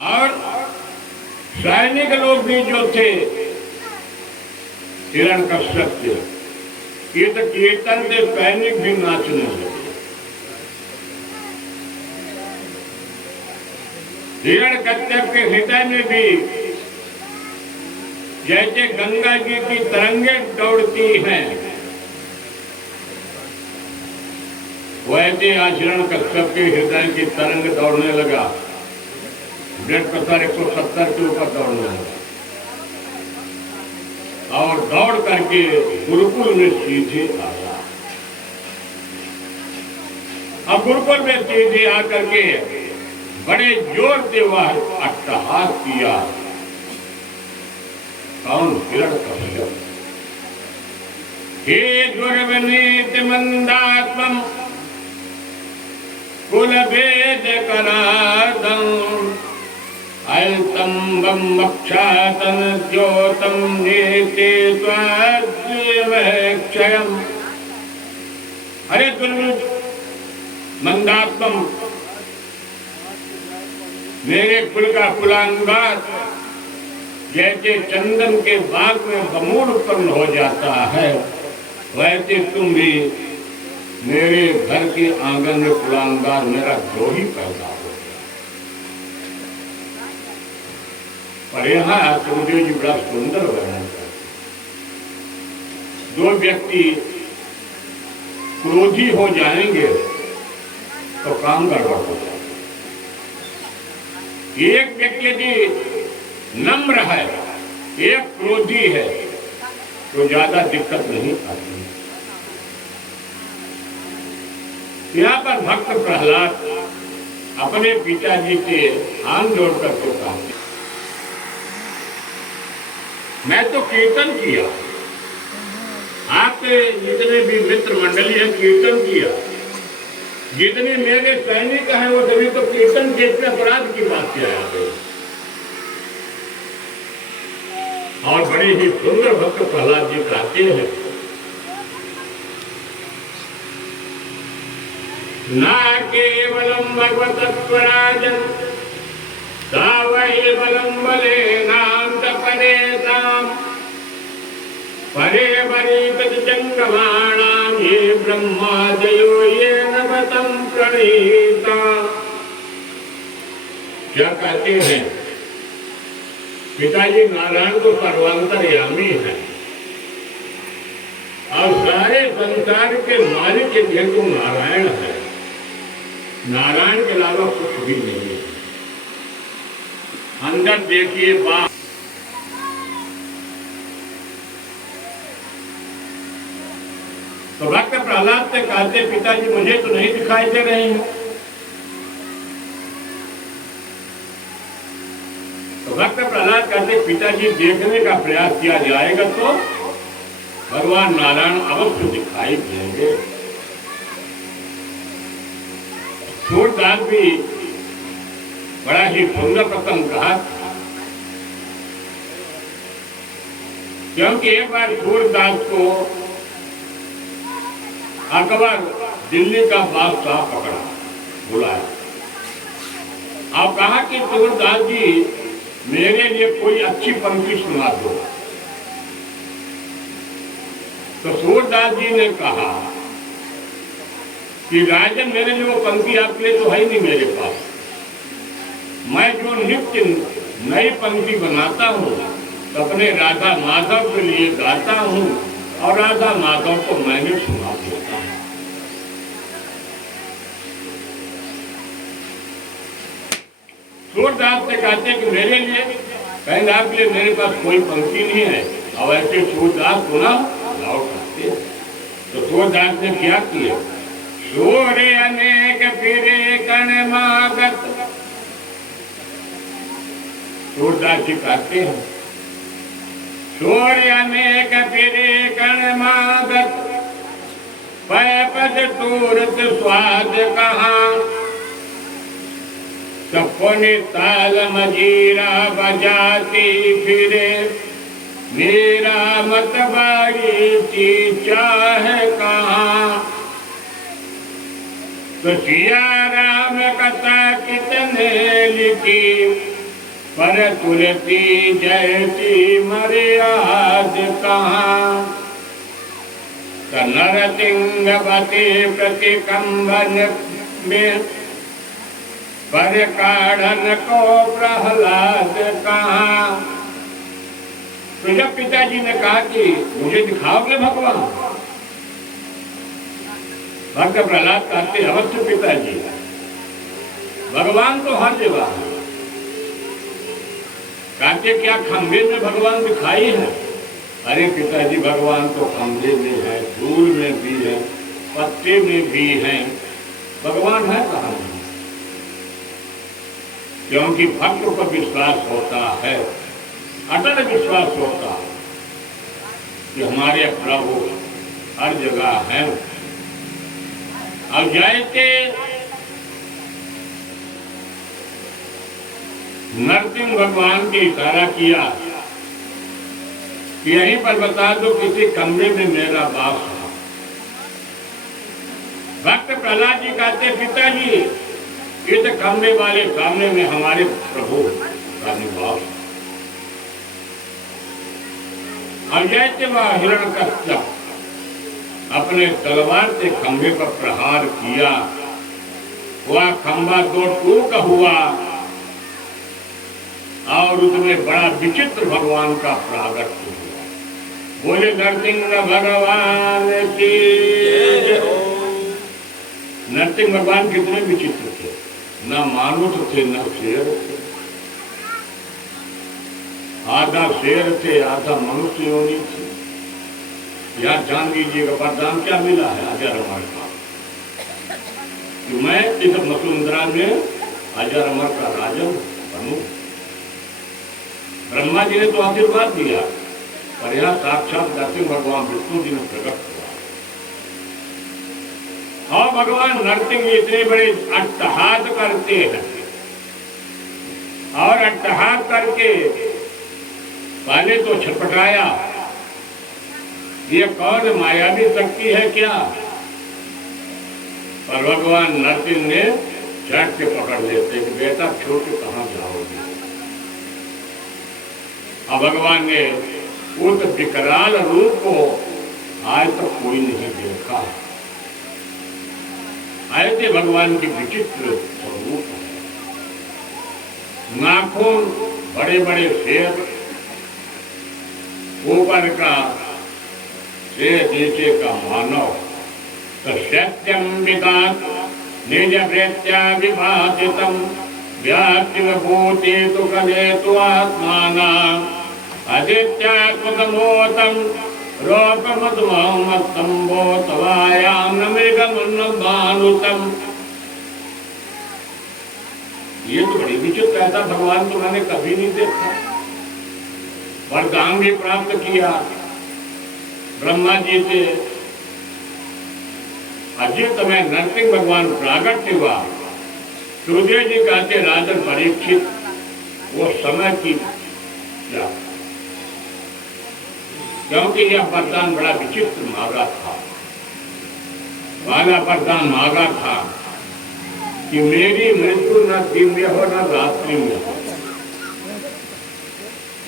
और सैनिक लोग भी जो थे हिरण्यकश्यप के, ये तो कीर्तन से सैनिक भी नाचने लगे। हिरण्यकश्यप के हृदय में भी जैसे गंगा जी की तरंगें दौड़ती हैं, वैसे आज हिरण्यकश्यप के हृदय की तरंग दौड़ने लगा। ब्लड प्रेशर 170 के ऊपर दौड़ने लगा और दौड़ करके गुरुकुल में सीधे आया। अब गुरुकुल में सीधे आकर के बड़े जोर से वह अट्टहास किया। कौन? हिरण्यकश्यप। हे दुर्विनीत मंदात्मम कुल भेद करादम अल्तम्बम मक्षातन ज्योतम नेते क्षयम। अरे दुर्विनीत मंदात्मम, मेरे कुल का कुलांगार जैसे चंदन के बाग में बमूल उत्पन्न हो जाता है, वैसे तुम भी मेरे घर के आंगन में कुलांगार मेरा द्रोही पैदा हो। पर यहाँ सुखदेव जी बड़ा सुंदर वर्णन करते। दो व्यक्ति क्रोधी हो जाएंगे तो काम गड़बड़ हो जाएगा। एक व्यक्ति यदि नम्र है, एक क्रोधी है, तो ज्यादा दिक्कत नहीं आती। यहाँ पर भक्त प्रहलाद अपने पिताजी के हाथ जोड़ करके कहा, मैं तो कीर्तन किया, आपके जितने भी मित्र मंडली है कीर्तन किया, जितने मेरे सैनिक हैं वो सभी तो कीर्तन के अपराध की बात किया जाते। और बड़े ही सुंदर भक्त प्रहलाद जी कहते हैं, ना केवलम भगवतत्वराजन तावै बलम बलेनां तपरेतां परे वरीत जंगमाणां ये ब्रह्मादयो ये नवतं प्रणीता। क्या कहते हैं? पिताजी नारायण तो सर्वांतर्यामी है और सारे संसार के मालिक के तो नारायण है। नारायण के अलावा कुछ भी नहीं है। अंदर देखिए बात। तो भक्त प्रहलाद से कहते, पिताजी मुझे तो नहीं दिखाई दे रहे हैं। तो भक्त प्रहलाद कहते, पिताजी देखने का प्रयास किया जाएगा तो भगवान नारायण अवश्य दिखाई देंगे। सूरदास भी बड़ा ही सुंदर प्रसंग कहा, क्योंकि एक बार सूरदास को अकबर दिल्ली का बादशाह पकड़ा, बुलाया और कहा कि सूरदास जी मेरे लिए कोई अच्छी पंक्ति सुना दो। तो सूरदास जी ने कहा कि राजन मेरे लिए वो पंक्ति आपके लिए तो है ही नहीं मेरे पास। मैं जो नित्य नई पंक्ति बनाता हूँ तो अपने राधा माधव के लिए गाता हूँ और राधा माधव को मैंने सुना देता हूँ। सूरदास से कहते कि मेरे लिए, कहेंगे आपके लिए मेरे पास कोई पंक्ति नहीं है। और ऐसे सूरदास सुना लाओ कहते। तो सूरदास ने क्या किया? सूर्य अनेक फिरे कण मागत। सूरदास जी कहते हैं, सूर्य अनेक फिरे कण मागत पय पद तूरत स्वाद कहाँ। सपने ताल मजीरा बजाती फिरे मेरा मत बारी चीचा है कहाँ। तो सिया राम कथा कितने लिखी पर तुलसी जयती मर्याद कहाँ, नरसिंहपति प्रतिकंभन में पर काढ़न को प्रहलाद कहाँ। तो जब पिताजी ने कहा कि मुझे दिखाओगे भगवान, भक्त प्रहलाद कहते अवश्य पिताजी, भगवान तो हर जगह है। कहते क्या खंभे में भगवान दिखाई है? अरे पिताजी भगवान तो खंभे में है, धूल में भी है, पत्ते में भी है, भगवान है कहाँ? क्योंकि भक्त पर विश्वास होता है, अटल विश्वास होता है कि हमारे प्रभु हर जगह है। अब जैसे नरसिंह भगवान के इशारा किया कि यहीं पर बता दो किसी कमरे में मेरा वास है। भक्त प्रहलाद जी कहते पिताजी इस कमरे वाले कमरे में हमारे प्रभु का निवास। अब जैसे वह हिरण्यकश्यप अपने तलवार से खंभे पर प्रहार किया, वह खंभा दो टूक हुआ और उसमें बड़ा विचित्र भगवान का प्रागट हुआ। बोले नरसिंह भगवान की। नरसिंह भगवान कितने विचित्र थे, न मानुष थे न शेर थे, आधा शेर थे आधा मनुष्य योनि थी। यार जान लीजिएगा वरदान क्या मिला है अजर अमर का, कि मैं इस मसुंदरा में अजर अमर का राजन बनूं। ब्रह्मा जी ने तो आशीर्वाद दिया, पर यह साक्षात नरसिंह भगवान विष्णु जी ने प्रकट हुआ। और भगवान नरसिंह इतने बड़े अट्टहास करते हैं, और अट्टहास करके पहले तो छटपटाया, ये कौन मायावी शक्ति है क्या? पर भगवान नरसिंह ने झट से पकड़ लेते कि बेटा छोटे कहाँ जाओगे। अब भगवान ने उस विकराल रूप को आज तक कोई नहीं देखा। ऐसे भगवान की विचित्र स्वरूप है। नाखून बड़े बड़े शेर, ऊपर का शेर नीचे का मानव। तो सत्यम विकास निज वृत्या विभाषितम व्याप्तिभूते तु कले तु आत्माना आदित्यात्मकमोतम रोकमतमहमत्तम बोधवायाम नमृगमन्नमानुतम। ये तो बड़ी विचित्र ऐसा भगवान तो मैंने कभी नहीं देखा। वरदान भी प्राप्त किया ब्रह्मा जी से। अजय समय नरसिंह भगवान प्रागट्य हुआ। सुखदेव जी कहते राजन परीक्षित वो समय की क्या, क्योंकि यह वरदान बड़ा विचित्र मांगा था। वाला वरदान मांगा था कि मेरी मृत्यु न दिन में हो न रात्रि में हो।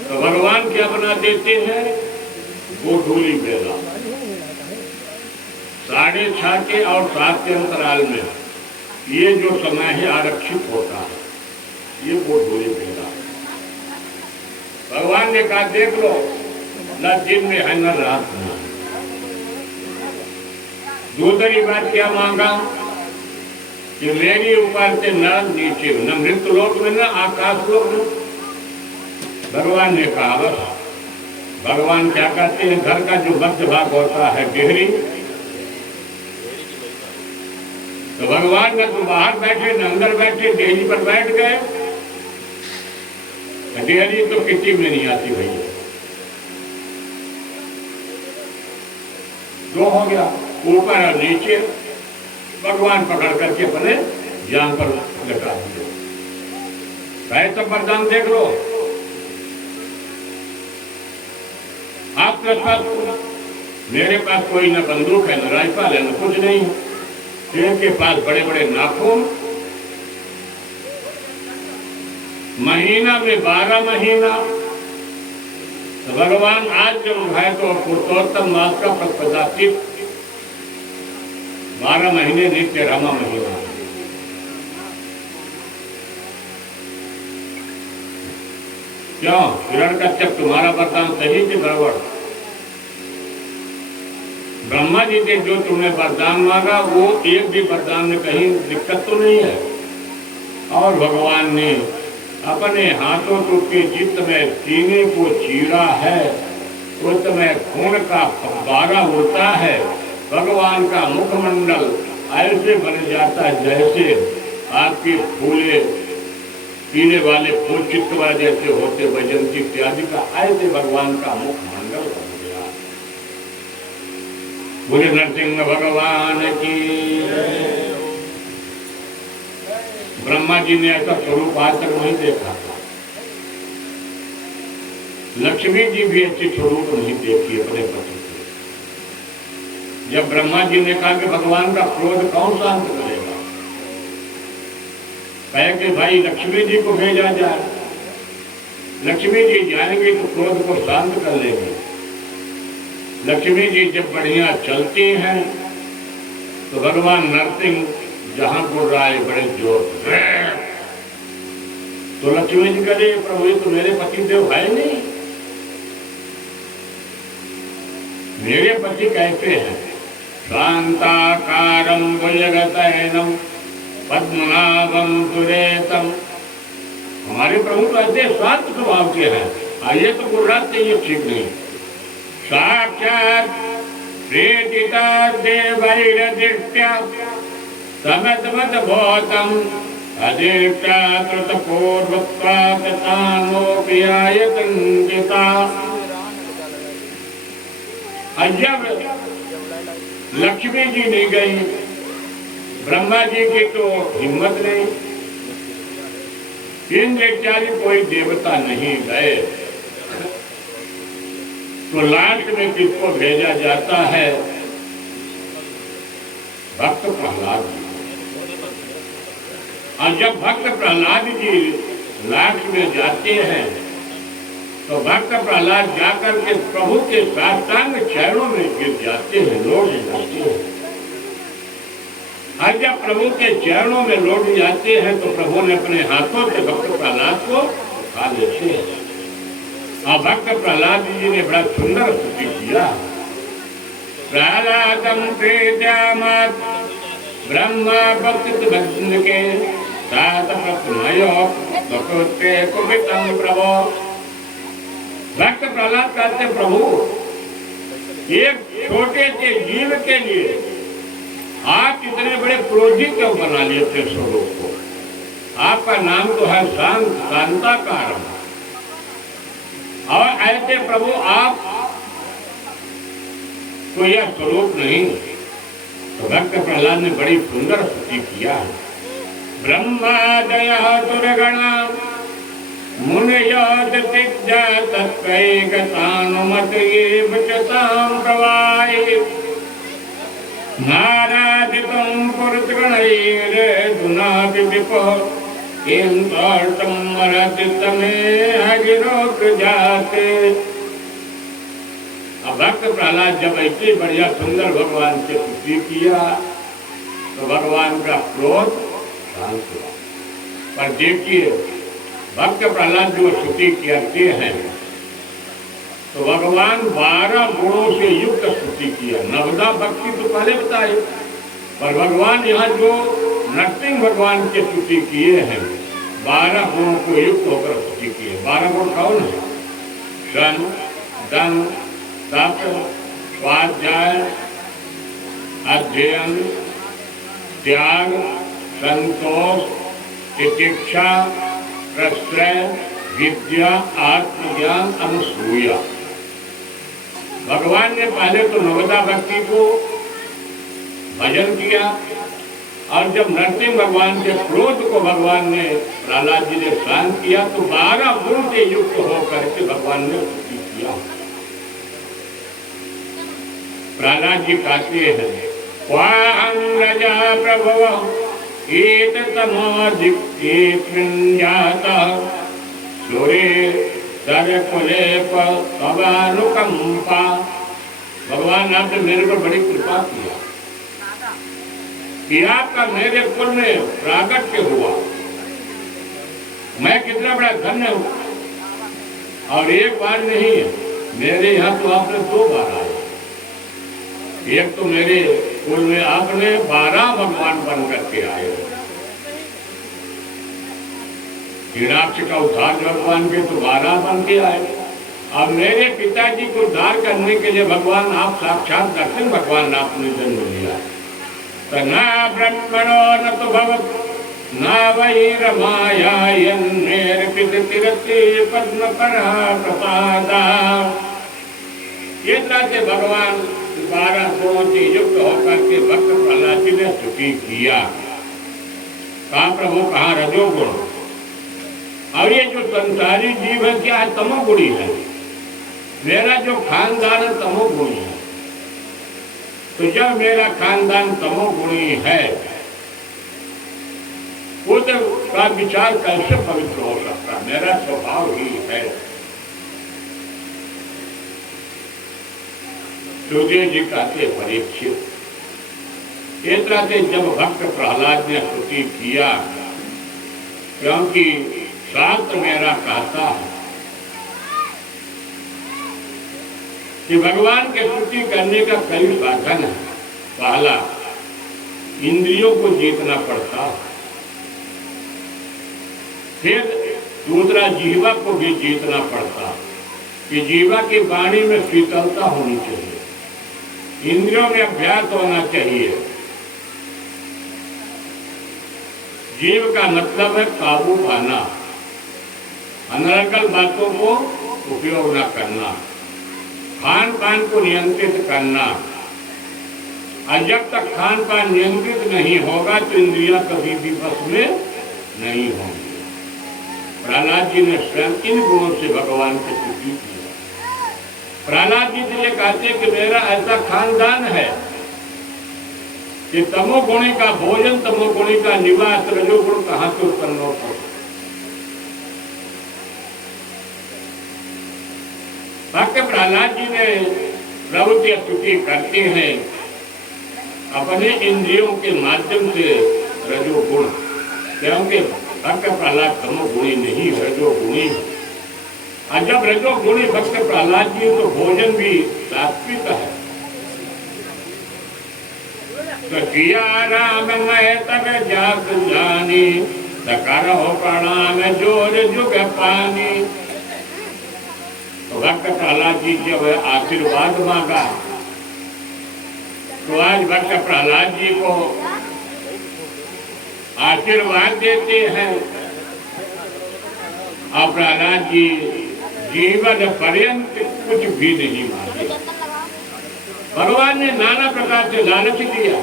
तो भगवान क्या बना देते हैं, वो ढूली बेला 6:30 के और 7 के अंतराल में ये जो समय है आरक्षित होता है, ये वो ढूली बेला। भगवान ने कहा देख लो, न दिन में है न रात में। दूसरी बात क्या मांगा कि मेरी ऊपर से न नीचे, न मृत्यु लोक में न आकाश लोक में। भगवान ने कहा बस। भगवान क्या कहते हैं, घर का जो मध्य भाग होता है डेहरी, तो भगवान न तो बाहर बैठे न अंदर बैठे, डेहरी पर बैठ गए। डेहरी तो किसी में नहीं आती भैया। दो हो गया, ऊपर और नीचे। भगवान पकड़ करके अपने जान पर लगा दिए। कहे तो वरदान देख लो। आप मेरे पास कोई न बंदूक है न राइफल है न कुछ नहीं। शेर के पास बड़े बड़े नाखून, महीना में 12 महीना। तो भगवान आज जब है तो पुरुषोत्तम मास का प्रतिपदाचित 12 महीने नित्य रमा महीना। क्यों हिरण्यकश्यप तुम्हारा वरदान सही कि गड़बड़? ब्रह्मा जी ने जो तुमने वरदान मांगा वो एक भी वरदान में कहीं दिक्कत तो नहीं है। और भगवान ने अपने हाथों के चित्त में सीने को चीरा है, उसमें खून का फव्वारा होता है। भगवान का मुखमंडल ऐसे बन जाता है जैसे आपके फूले पीने वाले फूल चित्तवा जैसे होते वैजंती इत्यादि का, ऐसे भगवान का मुखमंडल बन गया। बोले नरसिंह भगवान की। ब्रह्मा जी ने ऐसा स्वरूप आज तक नहीं देखा था। लक्ष्मी जी भी अच्छी स्वरूप नहीं देखी अपने पति को। जब ब्रह्मा जी ने कहा कि भगवान का क्रोध कौन शांत करेगा, कहे कि भाई लक्ष्मी जी को भेजा जाए। लक्ष्मी जी जाएंगे तो क्रोध को शांत कर लेंगे। लक्ष्मी जी जब बढ़िया चलती हैं तो भगवान नरसिंह जहां बोल रहा है बड़े जोर से, तो लक्ष्मी जी कहे प्रभु ये तो मेरे पति देव है नहीं, मेरे पति कैसे हैं? शांताकारं भुजगशयनं पद्मनाभं सुरेशं। हमारे प्रभु तो ऐसे शांत स्वभाव के हैं। आइए तो गुजरात ये ठीक नहीं। साक्षात प्रेतिता देवैरदृष्ट्या समदमद भूतम अधिष्ठा कृतपूर्वत्वात् तानोऽप्यायतन्तिता। जब लक्ष्मी जी नहीं गई, ब्रह्मा जी की तो हिम्मत नहीं, इंद्र इत्यादि कोई देवता नहीं गए, तो लास्ट में किसको भेजा जाता है? भक्त प्रहलाद जी। और जब भक्त प्रहलाद जी लास्ट में जाते हैं तो भक्त प्रहलाद जाकर के प्रभु के साष्टांग चरणों में गिर जाते हैं, लौट जाते हैं। और जब प्रभु के चरणों में लौट जाते हैं तो प्रभु ने अपने हाथों से भक्त प्रहलाद को उठा लेते हैं। और भक्त प्रहलाद जी ने बड़ा सुंदर स्तुति किया। प्रहलादं प्रीत्यामात् ब्रह्मा भक्त भजन के साथ प्रत्नयो भक्ते कुपितं प्रभो। भक्त प्रहलाद कहते प्रभु एक छोटे से जीव के लिए आप इतने बड़े क्रोधित क्यों बना लेते स्वरूप को? आपका नाम तो है शांत, शांताकारं, और ऐसे प्रभु आप तो यह स्वरूप नहीं। तो भक्त प्रहलाद ने बड़ी सुंदर स्तुति किया। ब्रह्मादय दुर्गणा मुनयो दिव्या तत्कैकतानुमत ये बचतां प्रवाहि नाराजितं पुरुषगणैर्दुनापि विपुः किं तोर्तं मरतितमे हगिरो प्रजाते। अब भक्त प्रहलाद जब इतनी बढ़िया सुंदर भगवान से स्तुति किया तो भगवान का क्रोध शांत हुआ। पर देखिए भक्त प्रहलाद जो स्तुति करते हैं तो भगवान 12 गुणों से युक्त स्तुति किया। नवदा भक्ति तो पहले बताए, पर भगवान यहाँ जो नरसिंह भगवान के स्तुति किए हैं 12 गुणों को युक्त होकर स्तुति किए। 12 गुण कौन है? शन, दम, तप, स्वाध्याय, अध्ययन, त्याग, संतोष, तितिक्षा, प्रश्रय, विद्या, आत्मज्ञान, अनुसूया। भगवान ने पहले तो नवदा भक्ति को भजन किया, और जब नरसिंह भगवान के क्रोध को भगवान ने प्रहलाद जी ने शांत किया तो 12 गुण से युक्त होकर के भगवान ने स्तुति किया। प्रहलाद जी कहते हैं क्वाहं रजा प्रभव एततमोदिक्ते जातः सूर्य सर कुले पवानुकंपा। भगवान आपने मेरे पर बड़ी कृपा किया कि आपका मेरे कुल में प्रागट्य हुआ। मैं कितना बड़ा धन्य हूं। और एक बार नहीं, मेरे यहाँ तो आपने 2 बार आए। एक तो मेरे कुल में आपने 12 भगवान बन करके आए। हिरण्याक्ष का उद्धार भगवान के तो 12 बन के आए। अब मेरे पिताजी को उद्धार करने के लिए भगवान आप साक्षात दर्शन भगवान आपने जन्म लिया। तो न ब्रह्मणो न तो भवत न वै रमायान्मेर्पित तिरति पद्म प्रसादा। ये तरह से भगवान 12 गुणों से युक्त होकर के भक्त प्रहलाद जी ने स्तुति किया। कहा प्रभु, कहा रजोगुण। और ये जो संसारी जीव है क्या है? तमोगुणी है। मेरा जो खानदान है तमोगुणी है। तो जब मेरा खानदान तमोगुणी है, पुत्र का विचार कैसे पवित्र हो सकता? मेरा स्वभाव ही है। सुखदेव जी कहते परीक्षित, इस तरह से जब भक्त प्रहलाद ने स्तुति किया, क्योंकि शास्त्र मेरा कहता है कि भगवान की स्तुति करने का कई साधन है। पहला, इंद्रियों को जीतना पड़ता है। फिर दूसरा, जीवा को भी जीतना पड़ता है कि जीवा की वाणी में शीतलता होनी चाहिए, इंद्रियों में अभ्यास होना चाहिए। जीव का मतलब है काबू पाना, अनर्गल बातों को उपयोग न करना, खान पान को नियंत्रित करना। और जब तक खान पान नियंत्रित नहीं होगा तो इंद्रियां कभी भी बस में नहीं होंगी। प्रहलाद जी ने स्वयं इन गुणों से भगवान की स्तुति की। प्रहलाद जी से ये कहते कि मेरा ऐसा खानदान है कि तमोगुणी का भोजन, तमोगुणी का निवास, रजोगुण कहां से उत्पन्न होता है? भक्त प्रहलाद जी ने प्रभु की स्तुति करते हैं अपने इंद्रियों के माध्यम से रजोगुण, क्योंकि भक्त प्रहलाद तमोगुणी नहीं, रजोगुणी। और जब रजोगुणी भक्त प्रहलाद जी तो भोजन भी सात्विक है। तो किया राम मैं तब जात जानी, करो प्रणाम जोर जुग पानी। तो भक्त प्रहलाद जी जब आशीर्वाद मांगा तो आज भक्त प्रहलाद जी को आशीर्वाद देते हैं। और प्रहलाद जी जीवन पर्यंत कुछ भी नहीं मांगे। भगवान ने नाना प्रकार से लालच दिया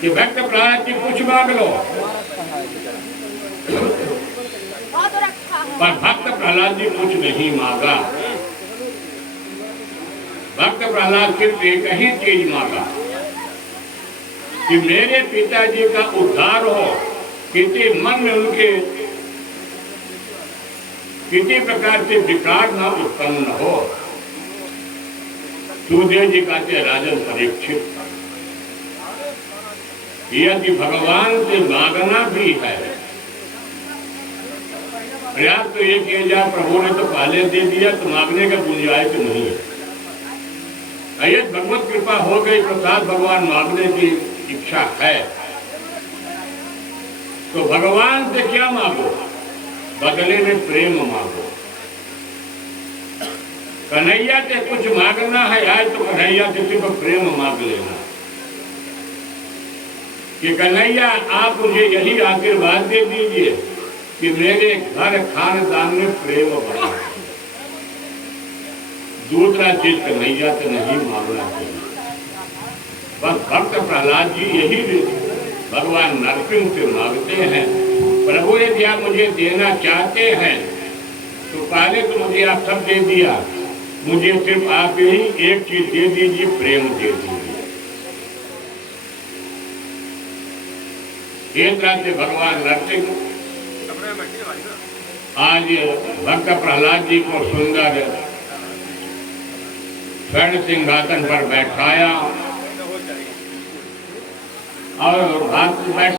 कि भक्त प्रहलाद जी कुछ मांग लो, पर भक्त प्रहलाद जी कुछ नहीं मांगा। भक्त प्रहलाद सिर्फ एक ही चीज मांगा कि मेरे पिताजी का उद्धार हो, किसी मन में उनके किसी प्रकार से विकार न उत्पन्न हो। सुखदेव जी कहते राजन परीक्षित, यदि भगवान से मांगना भी है, प्रयास तो ये किया जाए प्रभु ने तो पहले दे दिया तो मांगने का गुंजाइश नहीं है। अयद भगवत कृपा हो गई, प्रसाद भगवान मांगने की इच्छा है तो भगवान से क्या मांगो? बदले में प्रेम मांगो। कन्हैया से कुछ मांगना है आज तो कन्हैया से सिर्फ प्रेम मांग लेना कि कन्हैया आप मुझे यही आशीर्वाद दे दीजिए कि मेरे घर खानदान में प्रेम बढ़े। दूसरा चीज कन्हैया से नहीं मांगना चाहिए। बस भक्त प्रहलाद जी यही भगवान नरसिंह से मांगते हैं, प्रभु यदि आप मुझे देना चाहते हैं तो पहले तो मुझे आप सब दे दिया, मुझे सिर्फ आप ही एक चीज दे दीजिए, प्रेम दे दीजिए। एक तरह से भगवान नरसिंह आज भक्त प्रहलाद जी को सुंदर स्वर्ण सिंहासन पर बैठाया और भक्त